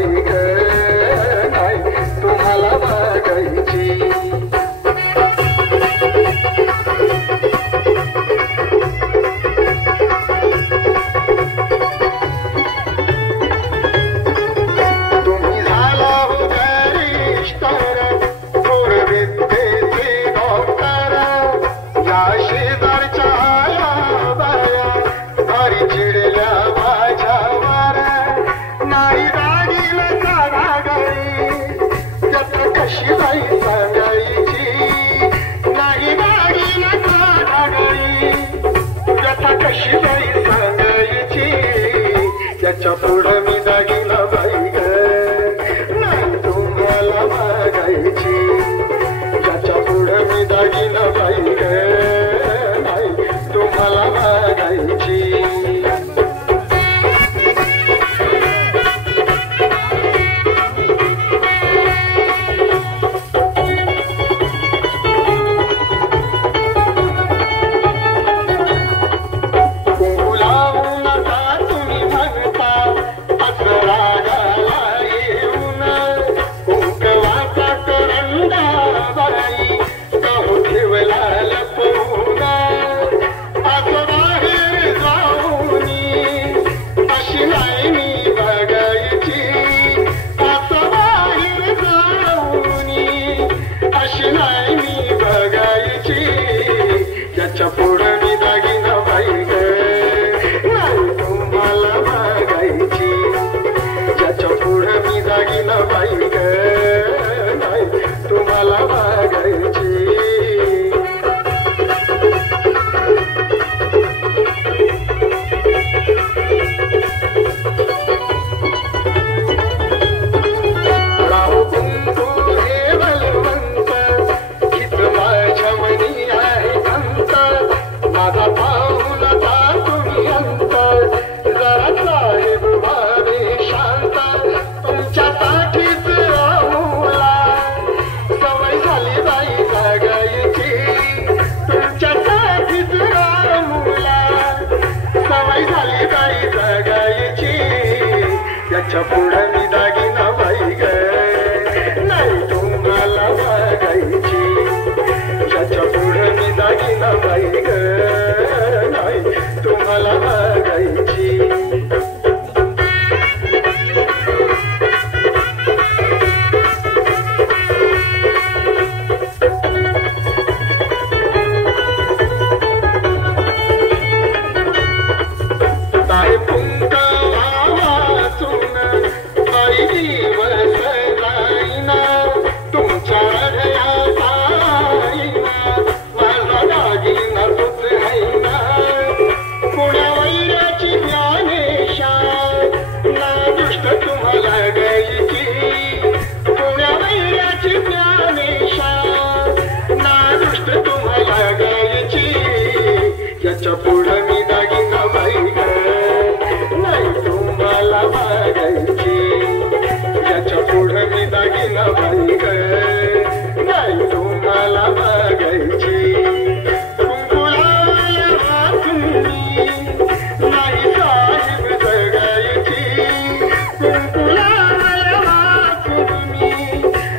बाई ग नाही तुम्हाला बघायची. तुम्ही झाला हो करिष्ठर थोर विद्येचे डॉक्टर या शेजारच्या आया बाया भारी चिडल्या माझ्यावर नाही दागिला काढा गळी त्यात कशी बाई सांगायची नाही दागिला काढा गळी त्यात कशी बाई सांगायची त्याच्या पुढं मी दागिला बाई ग नाही तुम्हाला बघायची त्याच्या पुढं मी दागिला बाई ग नाही तुम्हाला बघायची. त्याच्या पुढं मी दागिना बाई ग नाही तुम्हाला बघायची त्याच्या पुढं मी दागिना बाई ग नाही तुम्हाला बघायची. राहू कुंकू हे बलवंत गीत माझ्या मनी आहे माझा पाहून आता तुम्ही अंत जरा साहेब व्हावे शांत तुमच्यासाठीच राहूला सवय झाली बाई जगायची तुमच्यासाठीच राहूला सवय झाली बाई जगायची. याच्या पुढं मी दागिना बाई ग नाही तुम्हाला बघायची याच्या पुढं मी दागिना बाई ग नाही तुम्हाला बघायची. ताई पुंक वाचून बाई दिवस जाईना तुमच्या हृदयात आईना माझा दागिना तोच हैना पुण्या वैराची ज्ञानेशा ना दुष्ट तुम्हाला गायची पुण्या वैराची ज्ञानेशा ना दुष्ट तुम्हाला गायची. याच्या पुढं मी दागिना बाई ग नाही तुम्हाला बघायची याच्या पुढं मी दागिना बाई ग नाही तुम्हाला बघायची. नाही साहेब जगायची कुंकुला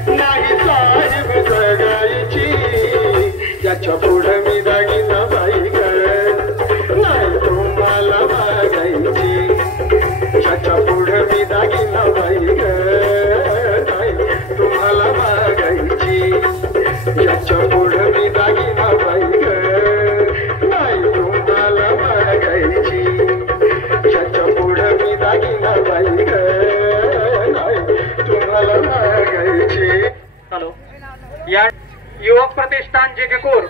नाही साहेब जगायची याच्या पुढं मी दागिना बाई ग नाही तुम्हाला बघायची याच्या पुढं मी दागिना बाई ग नाही तुम्हाला बघायची याच्या पुढं मी दागिना बाई ग नाही तुम्हाला बघायची याच्या पुढं मी दागिना बाई ग नाही तुम्हाला बघायची. हॅलो, या युवक प्रतिष्ठान जे के कोर